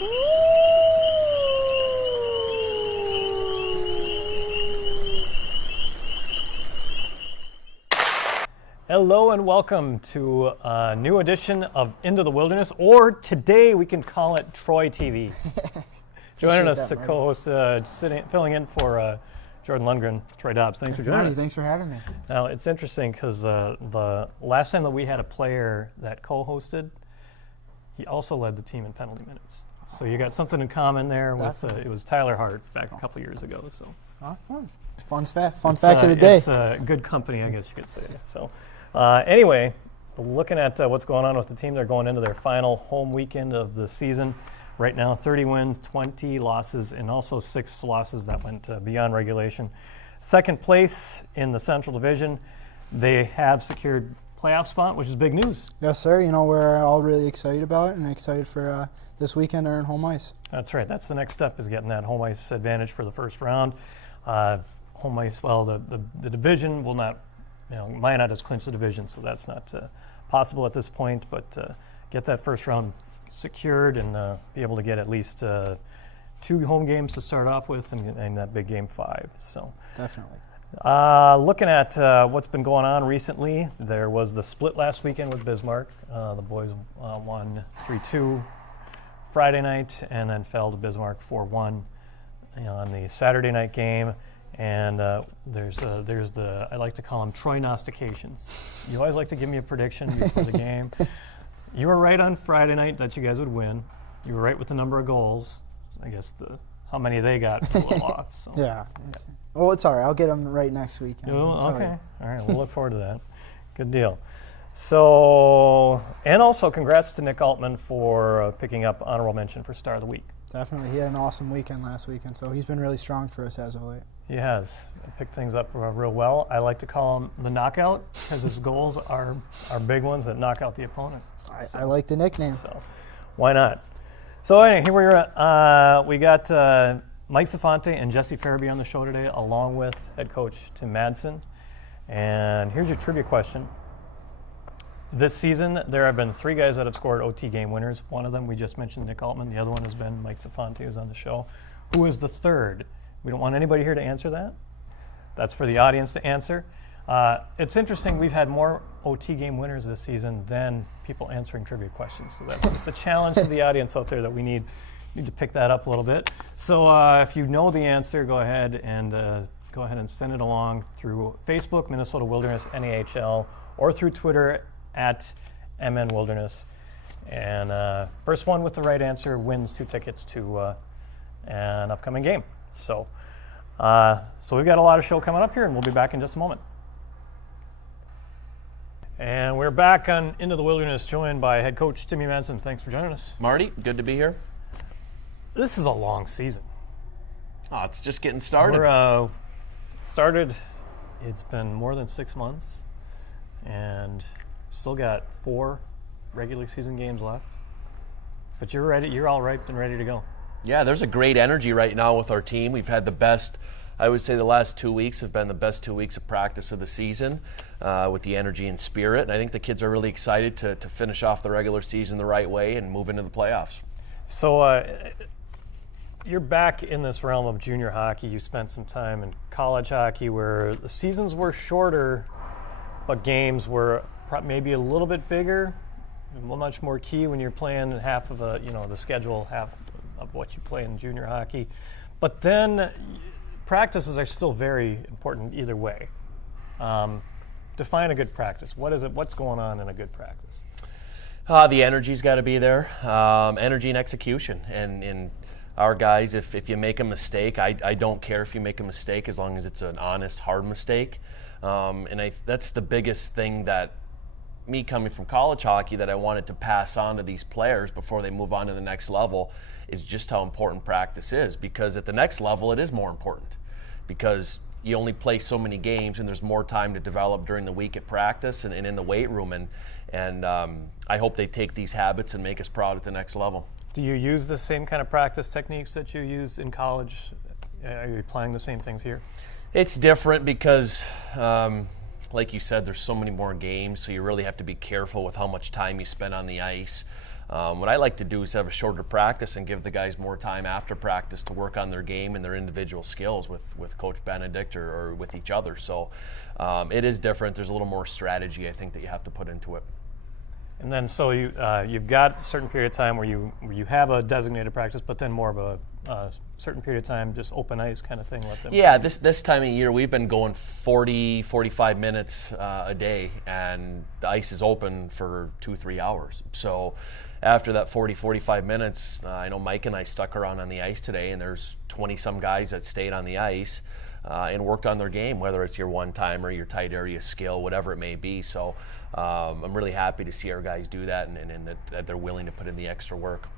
Hello and welcome to a new edition of Into the Wilderness, or today we can call it Troy TV. Joining us to co-host, filling in for Jordan Lundgren, Troy Dobbs. Thanks for joining us. Thanks for having me. Now, it's interesting because the last time that we had a player that co-hosted, he also led the team in penalty minutes. So you got something in common there with, it was Tyler Hart back a couple years ago. So Fun fact of the day. It's good company, I guess you could say. So anyway, looking at what's going on with the team, they're going into their final home weekend of the season. Right now, 30 wins, 20 losses, and also 6 losses that went beyond regulation. Second place in the Central Division. They have secured playoff spot, which is big news. Yes, sir. You know, we're all really excited about it and excited for this weekend to earn home ice. That's right. That's the next step, is getting that home ice advantage for the first round. Home ice, well, the division will not, Minot has clinched the division, so that's not possible at this point, but get that first round secured and be able to get at least 2 home games to start off with and that big game 5. So definitely. Looking at what's been going on recently, there was the split last weekend with Bismarck. The boys won 3-2 Friday night and then fell to Bismarck 4-1 on the Saturday night game. And there's the, I like to call them Troy-nostications. You always like to give me a prediction before the game. You were right on Friday night that you guys would win. You were right with the number of goals. I guess how many they got was a little off. So. Yeah. It's all right. I'll get them right next week. Okay. All right. We'll look forward to that. Good deal. So, and also congrats to Nick Altman for picking up honorable mention for Star of the Week. Definitely. He had an awesome weekend last weekend, so he's been really strong for us as of late. He has picked things up real well. I like to call him the knockout because his goals are big ones that knock out the opponent. I like the nickname. So why not? So anyway, here we got Mike Zuffante and Jesse Farabee on the show today, along with head coach Tim Madsen. And here's your trivia question. This season, there have been 3 guys that have scored OT game winners. One of them, we just mentioned Nick Altman. The other one has been Mike Zuffante, who's on the show. Who is the third? We don't want anybody here to answer that. That's for the audience to answer. It's interesting, we've had more OT game winners this season than people answering trivia questions. So that's just a challenge to the audience out there that we need to pick that up a little bit. So if you know the answer, go ahead and send it along through Facebook, Minnesota Wilderness, NAHL, or through Twitter at MN Wilderness. And first one with the right answer wins 2 tickets to an upcoming game. So we've got a lot of show coming up here, and we'll be back in just a moment. And we're back on Into the Wilderness, joined by head coach Timmy Madsen. Thanks for joining us. Marty, good to be here. This is a long season. Oh, it's just getting started. We're it's been more than 6 months, and still got 4 regular season games left. But you're ready. You're all ripe and ready to go. Yeah, there's a great energy right now with our team. We've had the best, I would say the last 2 weeks have been the best 2 weeks of practice of the season with the energy and spirit. And I think the kids are really excited to finish off the regular season the right way and move into the playoffs. So you're back in this realm of junior hockey. You spent some time in college hockey where the seasons were shorter, but games were maybe a little bit bigger, much more key when you're playing half of the schedule, half of what you play in junior hockey. But then practices are still very important either way. Define a good practice. What is it? What's going on in a good practice? The energy's got to be there. Energy and execution. And our guys, if you make a mistake, I don't care if you make a mistake as long as it's an honest, hard mistake. And that's the biggest thing that me coming from college hockey that I wanted to pass on to these players before they move on to the next level is just how important practice is, because at the next level it is more important because you only play so many games and there's more time to develop during the week at practice and in the weight room, and I hope they take these habits and make us proud at the next level. Do you use the same kind of practice techniques that you used in college? Are you applying the same things here? It's different because like you said, there's so many more games, so you really have to be careful with how much time you spend on the ice. What I like to do is have a shorter practice and give the guys more time after practice to work on their game and their individual skills with Coach Benedict or with each other. So it is different. There's a little more strategy, I think, that you have to put into it. And then, so you've got a certain period of time where you have a designated practice, but then more of a certain period of time, just open ice kind of thing. Let them. Yeah, this time of year we've been going 40, 45 minutes a day, and the ice is open for 2-3 hours. So after that 40, 45 minutes, I know Mike and I stuck around on the ice today, and there's 20-some guys that stayed on the ice and worked on their game, whether it's your one-timer, your tight area skill, whatever it may be. So I'm really happy to see our guys do that and that they're willing to put in the extra work.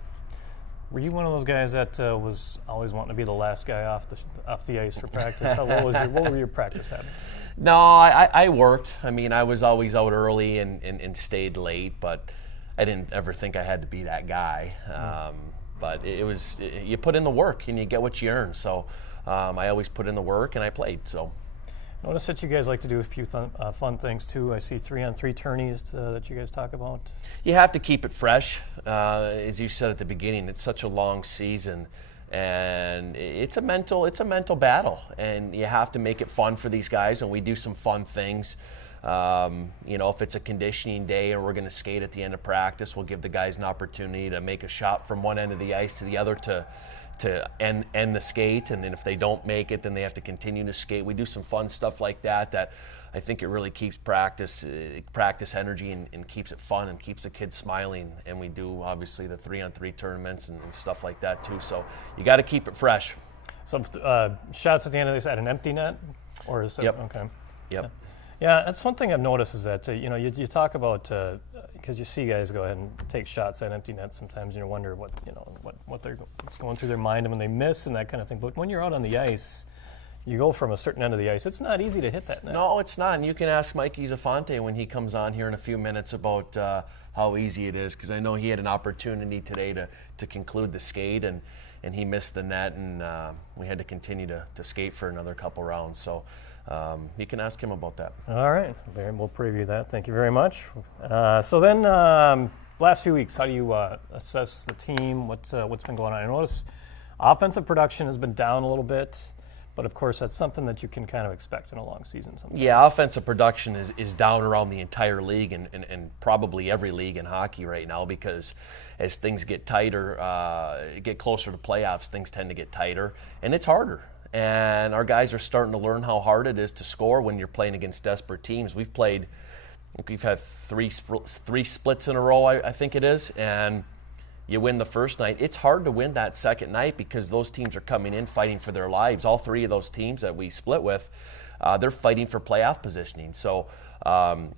Were you one of those guys that was always wanting to be the last guy off the ice for practice? What were your practice habits? No, I worked. I mean, I was always out early and stayed late, but I didn't ever think I had to be that guy. But it was, you put in the work and you get what you earn. So I always put in the work and I played. So. Notice that you guys like to do a few fun things too. I see 3-on-3 tourneys that you guys talk about. You have to keep it fresh. As you said at the beginning, it's such a long season, and it's a mental battle, and you have to make it fun for these guys. And we do some fun things. If it's a conditioning day and we're going to skate at the end of practice, we'll give the guys an opportunity to make a shot from one end of the ice to the other to end the skate, and then if they don't make it, then they have to continue to skate. We do some fun stuff like that I think it really keeps practice energy and keeps it fun and keeps the kids smiling. And we do obviously the 3-on-3 tournaments and stuff like that too. So you got to keep it fresh. So shots at the end of this at an empty net, or is it? Yep. Okay. Yep. Yeah, that's one thing I've noticed is that you talk about because you see guys go ahead and take shots at empty nets sometimes, and you wonder what's going through their mind when they miss and that kind of thing. But when you're out on the ice, you go from a certain end of the ice. It's not easy to hit that net. No, it's not. And you can ask Mikey Zuffante when he comes on here in a few minutes about how easy it is, because I know he had an opportunity today to conclude the skate, and he missed the net, and we had to continue to skate for another couple rounds. So you can ask him about that. All right. We'll preview that. Thank you very much. So then, last few weeks, how do you assess the team? What's been going on? I notice offensive production has been down a little bit, but of course that's something that you can kind of expect in a long season sometimes. Yeah, offensive production is down around the entire league and probably every league in hockey right now, because as things get tighter, get closer to playoffs, things tend to get tighter, and it's harder. And our guys are starting to learn how hard it is to score when you're playing against desperate teams. We've had three splits in a row, I think it is, and you win the first night. It's hard to win that second night because those teams are coming in fighting for their lives. All three of those teams that we split with, they're fighting for playoff positioning. So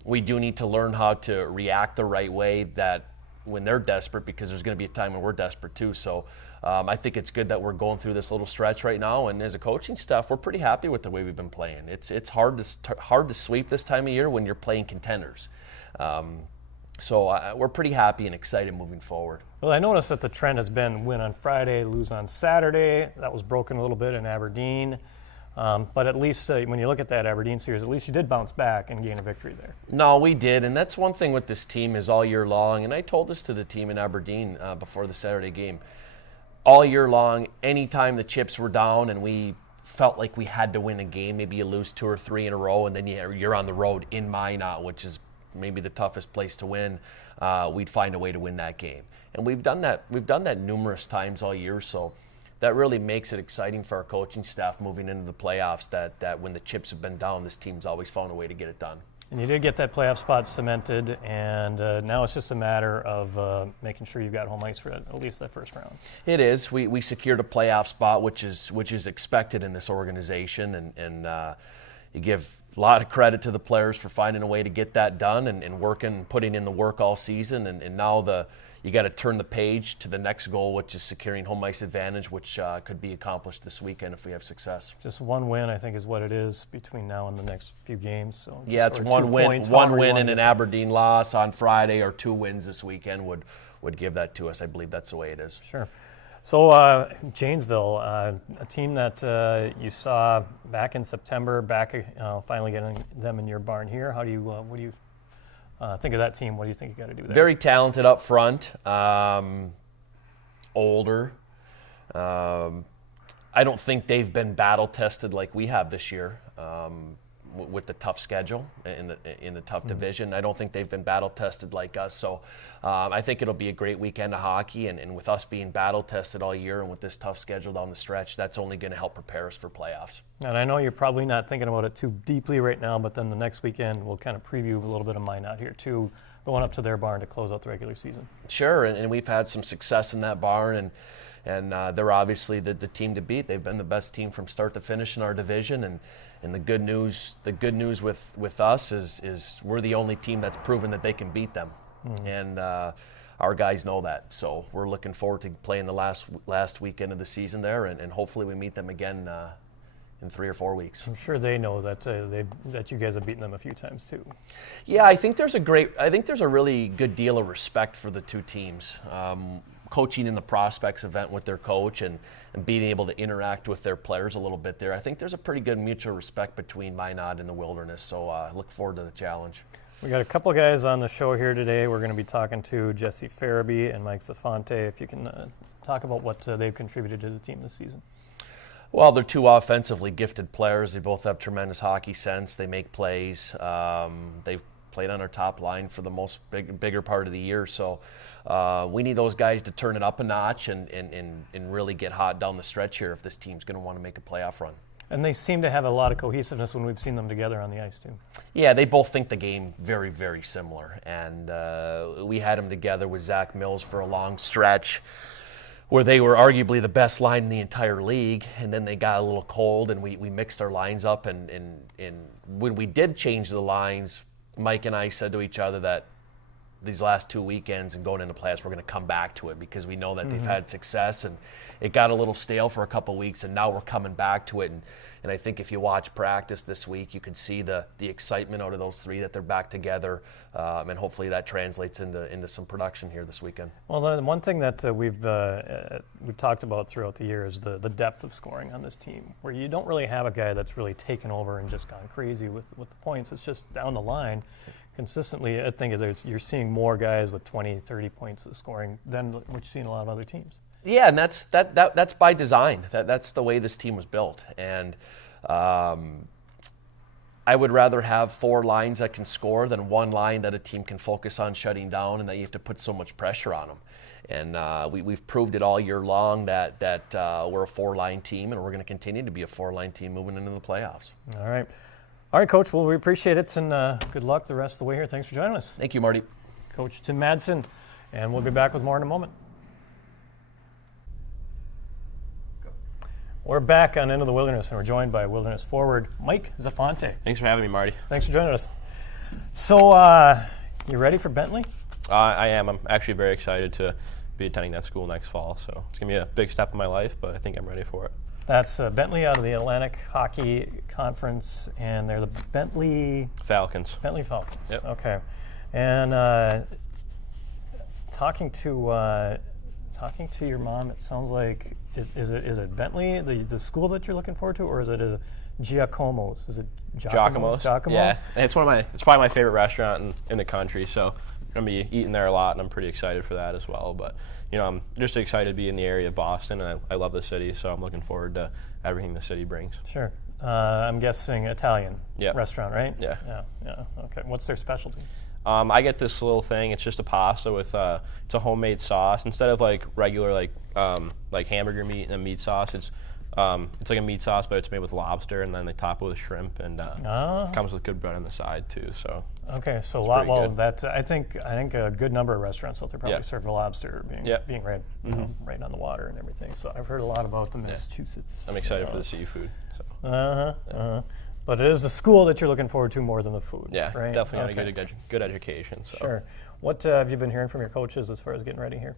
we do need to learn how to react the right way that when they're desperate, because there's going to be a time when we're desperate too. So I think it's good that we're going through this little stretch right now, and as a coaching staff, we're pretty happy with the way we've been playing. It's hard to sweep this time of year when you're playing contenders. So we're pretty happy and excited moving forward. Well, I noticed that the trend has been win on Friday, lose on Saturday. That was broken a little bit in Aberdeen. But at least when you look at that Aberdeen series, at least you did bounce back and gain a victory there. No, we did, and that's one thing with this team is all year long, and I told this to the team in Aberdeen before the Saturday game. All year long, anytime the chips were down and we felt like we had to win a game, maybe you lose 2 or 3 in a row, and then you're on the road in Minot, which is maybe the toughest place to win, we'd find a way to win that game. And we've done that numerous times all year, so that really makes it exciting for our coaching staff moving into the playoffs, that when the chips have been down, this team's always found a way to get it done. And you did get that playoff spot cemented, and now it's just a matter of making sure you've got home ice for at least that first round. It is. We secured a playoff spot, which is expected in this organization, and you give a lot of credit to the players for finding a way to get that done and working, putting in the work all season, and now you got to turn the page to the next goal, which is securing home ice advantage, which could be accomplished this weekend if we have success. Just one win, I think, is what it is between now and the next few games. So yeah, it's one win and an Aberdeen loss on Friday, or 2 wins this weekend would give that to us. I believe that's the way it is. Sure. So Janesville, a team that you saw back in September, finally getting them in your barn here. How do you think of that team. What do you think you got to do there? Very talented up front, older. I don't think they've been battle tested like we have this year with the tough schedule in the tough division. I don't think they've been battle tested like us. So I think it'll be a great weekend of hockey. And with us being battle tested all year and with this tough schedule down the stretch, that's only going to help prepare us for playoffs. And I know you're probably not thinking about it too deeply right now, but then the next weekend we'll kind of preview a little bit of mine out here too, going up to their barn to close out the regular season. Sure, and we've had some success in that barn, and they're obviously the team to beat. They've been the best team from start to finish in our division, and the good news with us is we're the only team that's proven that they can beat them, and our guys know that. So we're looking forward to playing the last weekend of the season there, and hopefully we meet them again in 3 or 4 weeks. I'm sure they know that that you guys have beaten them a few times too. Yeah, I think there's a really good deal of respect for the two teams. Coaching in the prospects event with their coach and being able to interact with their players a little bit there, I think there's a pretty good mutual respect between Minot and the Wilderness. So I look forward to the challenge. We got a couple of guys on the show here today. We're going to be talking to Jesse Farabee and Mike Zuffante. If you can talk about what they've contributed to the team this season. Well, they're two offensively gifted players. They both have tremendous hockey sense. They make plays. They've played on our top line for the bigger part of the year. So we need those guys to turn it up a notch and really get hot down the stretch here if this team's going to want to make a playoff run. And they seem to have a lot of cohesiveness when we've seen them together on the ice too. Yeah, they both think the game very, very similar. And we had them together with Zach Mills for a long stretch where they were arguably the best line in the entire league, and then they got a little cold, and we mixed our lines up, and when we did change the lines, Mike and I said to each other that these last 2 weekends and going into playoffs, we're going to come back to it because we know that they've had success, and it got a little stale for a couple of weeks, and now we're coming back to it. And I think if you watch practice this week, you can see the excitement out of those three that they're back together, and hopefully that translates into some production here this weekend. Well, the one thing that we've talked about throughout the year is the depth of scoring on this team, where you don't really have a guy that's really taken over and just gone crazy with the points. It's just down the line. Consistently, I think you're seeing more guys with 20, 30 points of scoring than what you see in a lot of other teams. Yeah, and that's by design. That's the way this team was built. And I would rather have 4 lines that can score than 1 line that a team can focus on shutting down and that you have to put so much pressure on them. And we've proved it all year long that we're a 4-line team, and we're going to continue to be a 4-line team moving into the playoffs. All right, Coach. Well, we appreciate it, and good luck the rest of the way here. Thanks for joining us. Thank you, Marty. Coach Tim Madsen, and we'll be back with more in a moment. We're back on Into the Wilderness, and we're joined by Wilderness forward Mike Zuffante. Thanks for having me, Marty. Thanks for joining us. So, you ready for Bentley? I am. I'm actually very excited to be attending that school next fall, so it's going to be a big step in my life, but I think I'm ready for it. That's Bentley out of the Atlantic Hockey Conference, and they're the Bentley Falcons. Bentley Falcons. Yep. Okay. And talking to your mom, it sounds like is it Bentley, the school that you're looking forward to, or is it a Giacomo's? Is it Giacomo's? Yeah, it's probably my favorite restaurant in the country, so I'm going to be eating there a lot, and I'm pretty excited for that as well. But I'm just excited to be in the area of Boston, and I love the city, so I'm looking forward to everything the city brings. Sure. I'm guessing Italian Yep. restaurant, right? Yeah. Yeah. Okay. What's their specialty? I get this little thing. It's just a pasta with it's a homemade sauce. Instead of like regular like hamburger meat and a meat sauce, it's like a meat sauce, but it's made with lobster, and then they top it with shrimp, and it comes with good bread on the side too. So okay, so I think a good number of restaurants out there probably serve lobster being right right on the water and everything. So I've heard a lot about the Massachusetts. I'm excited for the seafood. So. But it is the school that you're looking forward to more than the food. Yeah, right? definitely going to get a good education. So. Sure. What have you been hearing from your coaches as far as getting ready here?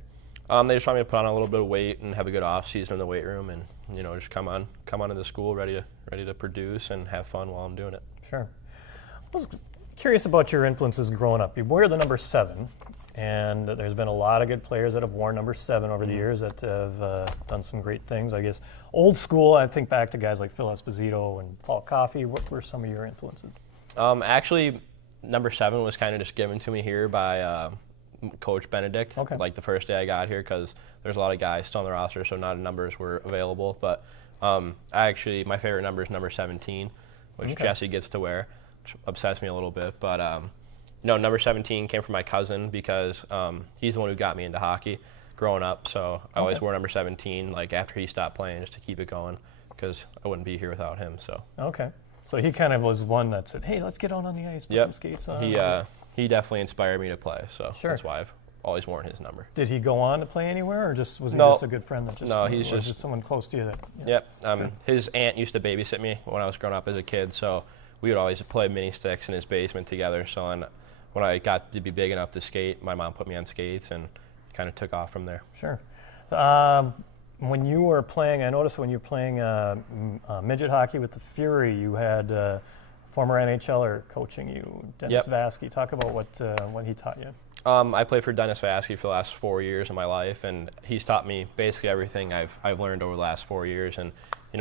They just want me to put on a little bit of weight and have a good off season in the weight room, and just come on into school ready to produce and have fun while I'm doing it. Sure. I was curious about your influences growing up. You wear the number 7, and there's been a lot of good players that have worn number 7 over the years that have done some great things. I guess old school, I think back to guys like Phil Esposito and Paul Coffey. What were some of your influences? Actually, number 7 was kind of just given to me here by Coach Benedict, Okay. like the first day I got here, because there's a lot of guys still on the roster, so not numbers were available. But my favorite number is number 17, which Okay. Jesse gets to wear, which upsets me a little bit. But no, number 17 came from my cousin because he's the one who got me into hockey growing up. So I always wore number 17, like after he stopped playing, just to keep it going, because I wouldn't be here without him. So Okay. So he kind of was one that said, hey, let's get on the ice, put some skates on. He definitely inspired me to play. So Sure. that's why I've always worn his number. Did he go on to play anywhere, or was he No. just a good friend that just? No, he's was just someone close to you that. Yep. Sure. His aunt used to babysit me when I was growing up as a kid, so we would always play mini sticks in his basement together. So when I got to be big enough to skate, my mom put me on skates and kind of took off from there. Sure. When you were playing, I noticed when you were playing midget hockey with the Fury, you had former NHLer coaching you, Dennis Vasky. Talk about what he taught you. I played for Dennis Vasky for the last 4 years of my life, and he's taught me basically everything I've learned over the last 4 years. And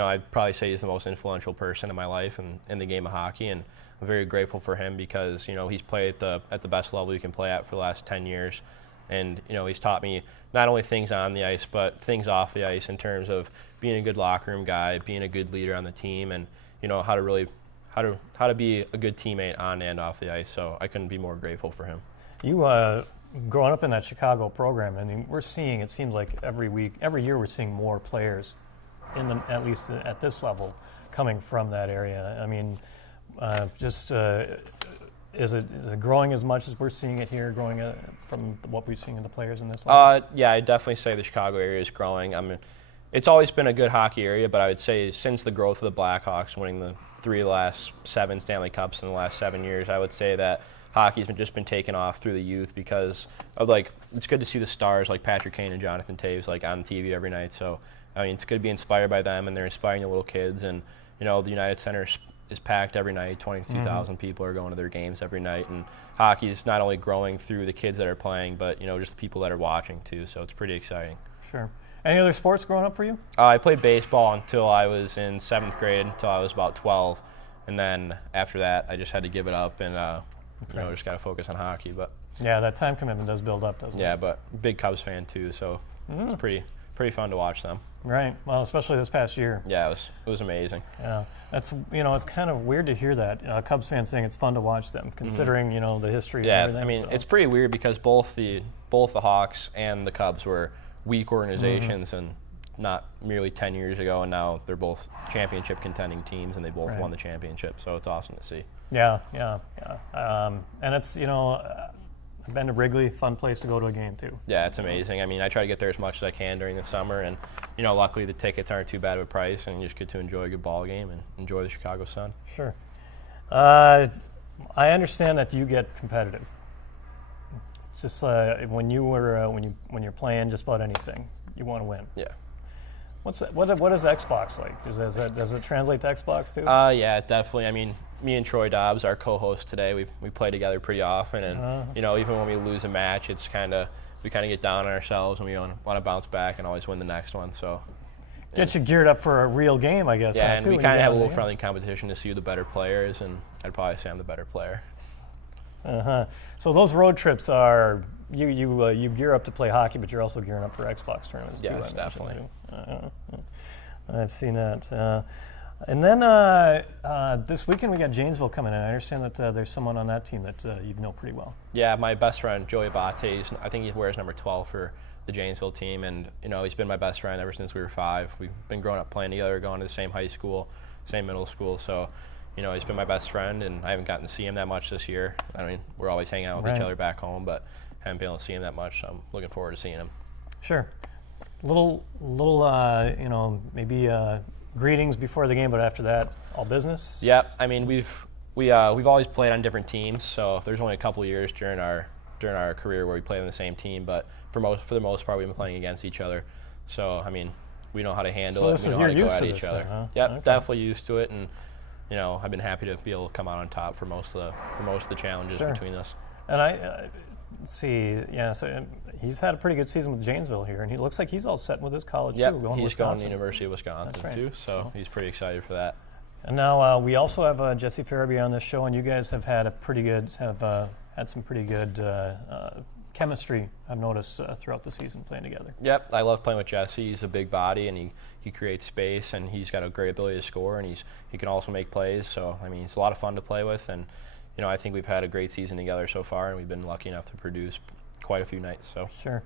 I'd probably say he's the most influential person in my life and in the game of hockey. And I'm very grateful for him because he's played at the best level you can play at for the last 10 years. And he's taught me not only things on the ice, but things off the ice in terms of being a good locker room guy, being a good leader on the team, and how to be a good teammate on and off the ice. So I couldn't be more grateful for him. You growing up in that Chicago program, I mean, we're seeing, it seems like every year we're seeing more players at least at this level coming from that area. I mean, is it growing as much as we're seeing it here, growing from what we've seen in the players in this level? Yeah, I'd definitely say the Chicago area is growing. I mean, it's always been a good hockey area, but I would say since the growth of the Blackhawks winning the 3 of the last 7 Stanley Cups in the last 7 years, I would say that hockey's just been taken off through the youth because of it's good to see the stars like Patrick Kane and Jonathan Toews on TV every night. So I mean, it's good to be inspired by them, and they're inspiring the little kids. And the United Center is packed every night. 22,000 people are going to their games every night, and hockey is not only growing through the kids that are playing, but just the people that are watching too. So it's pretty exciting. Sure. Any other sports growing up for you? I played baseball until I was in 7th grade, until I was about 12, and then after that, I just had to give it up and just got to focus on hockey. But yeah, that time commitment does build up, doesn't it? Yeah, but big Cubs fan too, so it's pretty fun to watch them. Right. Well, especially this past year. Yeah, it was amazing. Yeah, that's it's kind of weird to hear that Cubs fans saying it's fun to watch them, considering the history. Yeah, and everything. I mean it's pretty weird because both the Hawks and the Cubs were weak organizations and not merely 10 years ago, and now they're both championship contending teams and they both won the championship. So it's awesome to see. Yeah. And it's I've been to Wrigley, fun place to go to a game too. Yeah, it's amazing. I mean, I try to get there as much as I can during the summer, and luckily the tickets aren't too bad of a price, and you just get to enjoy a good ball game and enjoy the Chicago sun. Sure. I understand that you get competitive. It's just when you're playing just about anything, you want to win. Yeah. What is Xbox like? Does it translate to Xbox too? Yeah, definitely. I mean, me and Troy Dobbs, our co-host today, we play together pretty often, and even when we lose a match, it's we get down on ourselves and we want to bounce back and always win the next one. So get you geared up for a real game, I guess. Yeah, and we kind of have a little friendly games. competition to see who the better player is, and I'd probably say I'm the better player. So those road trips are you gear up to play hockey, but you're also gearing up for Xbox tournaments too. Yes, definitely. I've seen that. And then this weekend we got Janesville coming in. I understand that there's someone on that team that you know pretty well. Yeah, my best friend, Joey Abate, I think he wears number 12 for the Janesville team, and he's been my best friend ever since we were 5. We've been growing up playing together, going to the same high school, same middle school, so he's been my best friend, and I haven't gotten to see him that much this year. I mean, we're always hanging out with each other back home, but haven't been able to see him that much, so I'm looking forward to seeing him. Sure. Little maybe greetings before the game, but after that, all business? Yep. I mean, we've always played on different teams, so there's only a couple of years during our career where we played on the same team, but for the most part, we've been playing against each other. So, I mean, we know how to handle it. We know how to go at each other. Huh? Yep, Okay. definitely used to it, and I've been happy to be able to come out on top for most of the challenges between us. And I see, yeah. So he's had a pretty good season with Janesville here, and he looks like he's all set with his college too. Yep, going he's to going to Wisconsin. the University of Wisconsin That's right. too, so he's pretty excited for that. And now we also have Jesse Farabee on this show, and you guys have had had some pretty good chemistry, I've noticed, throughout the season playing together. Yep, I love playing with Jesse. He's a big body, and he creates space, and he's got a great ability to score, and he can also make plays. So, I mean, he's a lot of fun to play with, and, you know, I think we've had a great season together so far, and we've been lucky enough to produce quite a few nights. So Sure.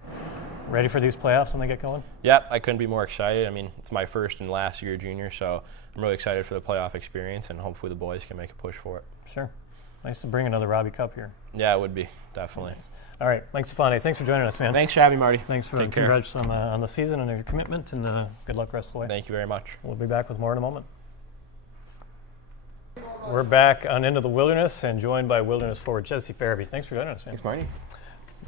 Ready for these playoffs when they get going? Yep, I couldn't be more excited. I mean, it's my first and last year junior, so I'm really excited for the playoff experience, and hopefully the boys can make a push for it. Sure. Nice to bring another Robbie Cup here. Yeah, it would be, definitely. All right, Mike Zuffante, thanks for joining us, man. Thanks for having me, Marty. Thanks for Take care. congrats on the season and your commitment, and good luck rest of the way. Thank you very much. We'll be back with more in a moment. We're back on Into the Wilderness and joined by Wilderness forward Jesse Farabee. Thanks for joining us, man. Thanks, Marty.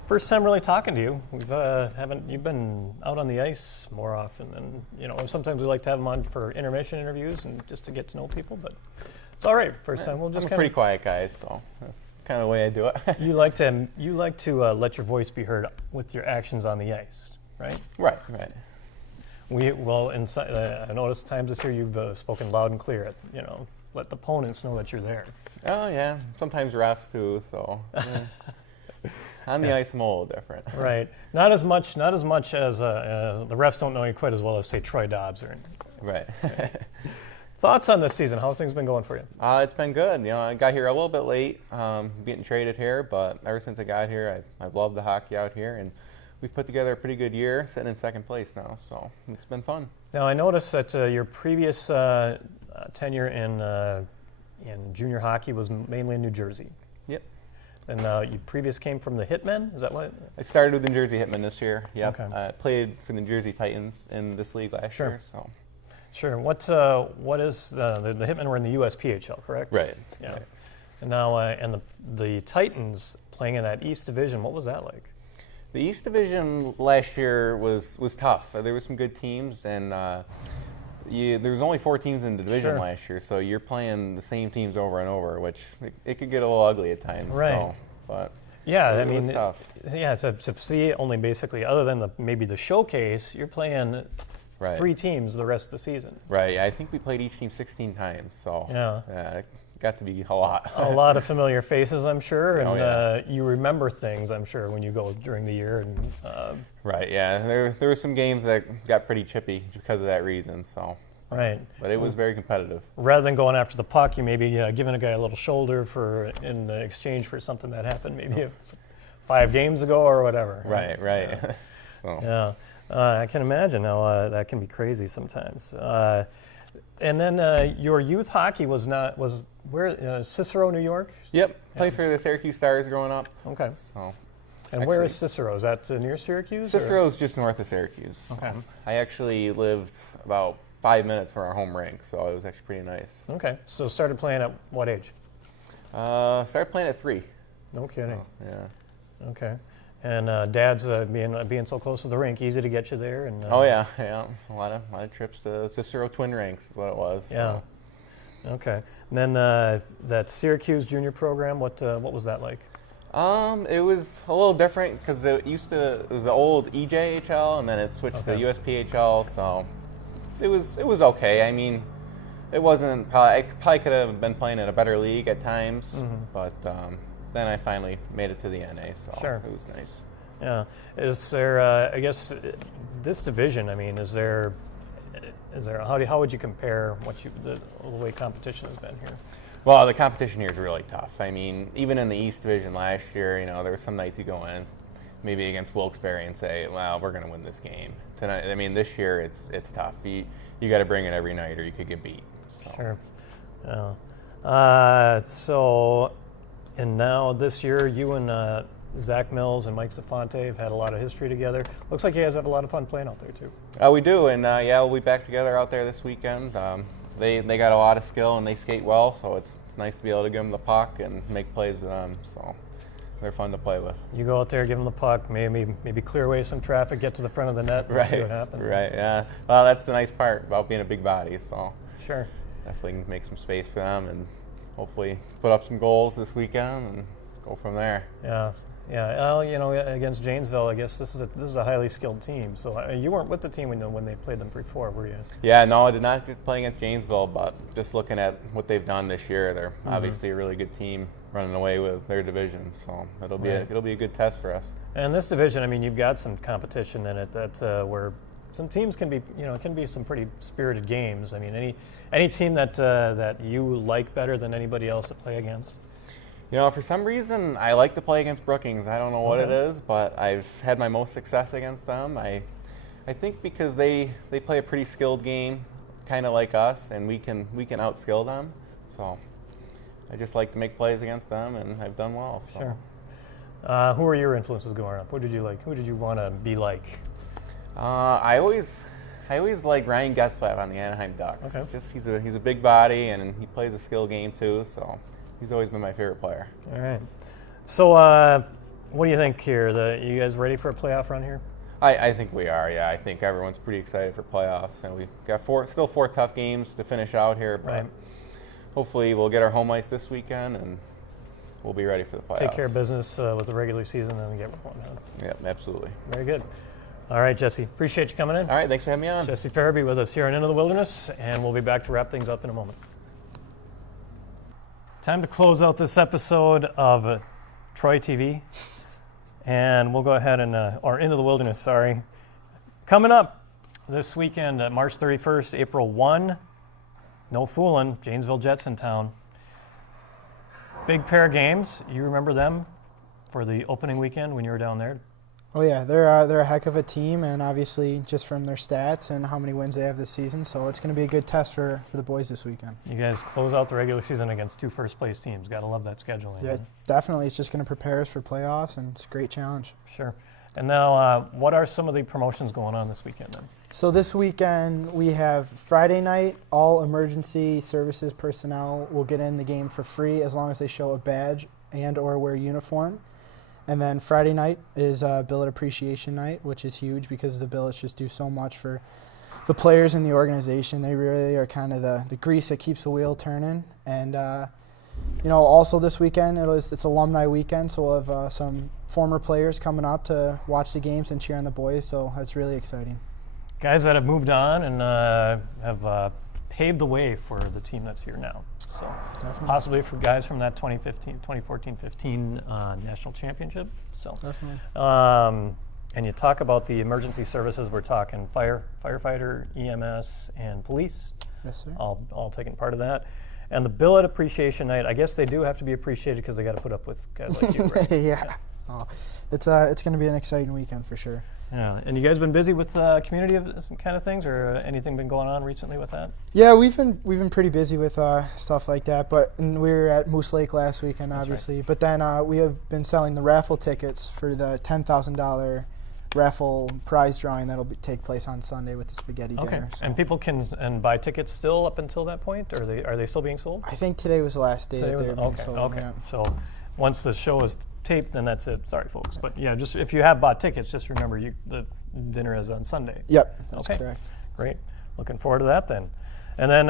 First time really talking to you. You've been out on the ice more often than, sometimes we like to have them on for intermission interviews and just to get to know people, but it's all right. First time, we'll just I'm a pretty quiet guy, so that's kind of the way I do it. You like to let your voice be heard with your actions on the ice, right? Right. I noticed times this year you've spoken loud and clear. Let the opponents know that you're there. Oh yeah, sometimes refs too. So on the ice, I'm a little different. Right. Not as much as the refs don't know you quite as well as say Troy Dobbs or. Right. Thoughts on this season? How have things been going for you? It's been good. I got here a little bit late, getting traded here, but ever since I got here, I've loved the hockey out here, and we've put together a pretty good year, sitting in second place now. So it's been fun. Now I noticed that your previous tenure in junior hockey was mainly in New Jersey. Yep. And you previous came from the Hitmen. Is that what? I started with the New Jersey Hitmen this year. Yep. Okay. I played for the New Jersey Titans in this league last year. So. Sure. What is the Hitmen were in the USPHL, correct? Right. Yeah. Right. And now and the Titans playing in that East Division. What was that like? The East Division last year was tough. There were some good teams, and there was only 4 teams in the division last year, so you're playing the same teams over and over, which it could get a little ugly at times. Right. So, but yeah, it was tough. Yeah, to see only basically, other than maybe the showcase, you're playing 3 teams the rest of the season. Right. I think we played each team 16 times, so it got to be a lot. A lot of familiar faces, I'm sure, and yeah. you remember things, I'm sure, when you go during the year. And right. Yeah. There were some games that got pretty chippy because of that reason. So. Right. But it was very competitive. Rather than going after the puck, you maybe giving a guy a little shoulder in exchange for something that happened maybe 5 games ago or whatever. Right. Yeah. So. Yeah. I can imagine how that can be crazy sometimes. And then your youth hockey was where Cicero, New York? Yep. Played for the Syracuse Stars growing up. Okay. So. And where is Cicero? Is that near Syracuse? Cicero's just north of Syracuse. Okay. I actually lived about 5 minutes from our home rink, so it was actually pretty nice. Okay. So started playing at what age? Started playing at 3. No kidding. So, yeah. Okay. And Dad's being so close to the rink, easy to get you there. And oh yeah. A lot of trips to Cicero Twin Rinks is what it was. Yeah. So. Okay. And then that Syracuse junior program, what was that like? It was a little different because it was the old EJHL, and then it switched to the USPHL. So it was okay. I mean, it wasn't. I probably could have been playing in a better league at times, but. Then I finally made it to the NA, so it was nice. Yeah. Is there, I guess, this division, I mean, is there how would you compare the way competition has been here? Well, the competition here is really tough. I mean, even in the East Division last year, there were some nights you go in, maybe against Wilkes-Barre and say, well, we're going to win this game. Tonight, I mean, this year it's tough. You got to bring it every night or you could get beat. So. Sure. Yeah. And now this year, you and Zach Mills and Mike Zuffante have had a lot of history together. Looks like you guys have a lot of fun playing out there too. We do, and we'll be back together out there this weekend. They got a lot of skill and they skate well, so it's nice to be able to give them the puck and make plays with them. So they're fun to play with. You go out there, give them the puck, maybe clear away some traffic, get to the front of the net, and see what happens. Right. Yeah. Well, that's the nice part about being a big body. So sure. Definitely make some space for them and hopefully put up some goals this weekend and go from there. Yeah. Yeah, well, you know, against Janesville, I guess this is a highly skilled team. So you weren't with the team when they played them before, were you? Yeah, no, I did not play against Janesville, but just looking at what they've done this year, they're obviously a really good team running away with their division. So it'll be a good test for us. And this division, I mean, you've got some competition in it that where some teams can be, you know, it can be some pretty spirited games. I mean, any team that you like better than anybody else to play against? You know, for some reason, I like to play against Brookings. I don't know what it is, but I've had my most success against them. I think because they play a pretty skilled game, kind of like us, and we can outskill them. So I just like to make plays against them, and I've done well. So. Sure. Who were your influences growing up? Who did you like? Who did you want to be like? I always like Ryan Getzlaff on the Anaheim Ducks. Okay. Just he's a big body, and he plays a skill game too. So he's always been my favorite player. All right. So what do you think here? You guys ready for a playoff run here? I think we are. Yeah, I think everyone's pretty excited for playoffs, and we've got still four tough games to finish out here. But hopefully we'll get our home ice this weekend, and we'll be ready for the playoffs. Take care of business with the regular season, and then get one. Yeah, absolutely. Very good. All right, Jesse. Appreciate you coming in. All right, thanks for having me on. Jesse Farabee with us here on Into the Wilderness, and we'll be back to wrap things up in a moment. Time to close out this episode of Troy TV, and we'll go ahead and, or Into the Wilderness, sorry. Coming up this weekend, March 31st, April 1, no fooling, Janesville Jets in town. Big pair of games. You remember them for the opening weekend when you were down there? Oh yeah, they're a heck of a team, and obviously just from their stats and how many wins they have this season, so it's going to be a good test for the boys this weekend. You guys close out the regular season against two first-place teams. Got to love that scheduling. Yeah, definitely. It's just going to prepare us for playoffs, and it's a great challenge. Sure. And now, what are some of the promotions going on this weekend then? So this weekend we have Friday night. All emergency services personnel will get in the game for free as long as they show a badge and or wear uniform. And then Friday night is Billet Appreciation Night, which is huge because the Billets just do so much for the players in the organization. They really are kind of the grease that keeps the wheel turning. And, you know, also this weekend, it's alumni weekend, so we'll have some former players coming up to watch the games and cheer on the boys, so that's really exciting. Guys that have moved on and have paved the way for the team that's here now. So definitely. Possibly for guys from that 2014-15 national championship. So definitely. And you talk about the emergency services. We're talking firefighter, EMS, and police. Yes, sir. All taking part of that. And the Billet Appreciation Night. I guess they do have to be appreciated because they got to put up with guys like you, right? Yeah. Oh, it's going to be an exciting weekend for sure. Yeah, and you guys been busy with community kind of things, or anything been going on recently with that? Yeah, we've been pretty busy with stuff like that. But we were at Moose Lake last weekend, obviously. Right. But then we have been selling the raffle tickets for the $10,000 raffle prize drawing that'll take place on Sunday with the spaghetti dinner. So. And people can buy tickets still up until that point, or are they still being sold? I think today was the last day that they were being sold. Okay. Yeah. So once the show is taped, then that's it. Sorry, folks. But yeah, just if you have bought tickets, just remember the dinner is on Sunday. Yep, that's correct. Great. Looking forward to that then. And then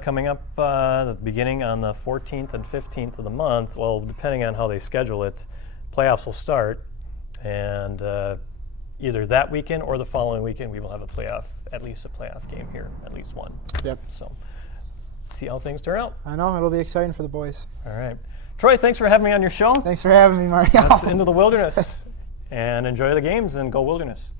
coming up the beginning on the 14th and 15th of the month, well, depending on how they schedule it, playoffs will start. And either that weekend or the following weekend, we will have at least a playoff game here, at least one. Yep. So see how things turn out. I know. It'll be exciting for the boys. All right. Troy, thanks for having me on your show. Thanks for having me, Marty. That's Into the Wilderness. And enjoy the games and go Wilderness.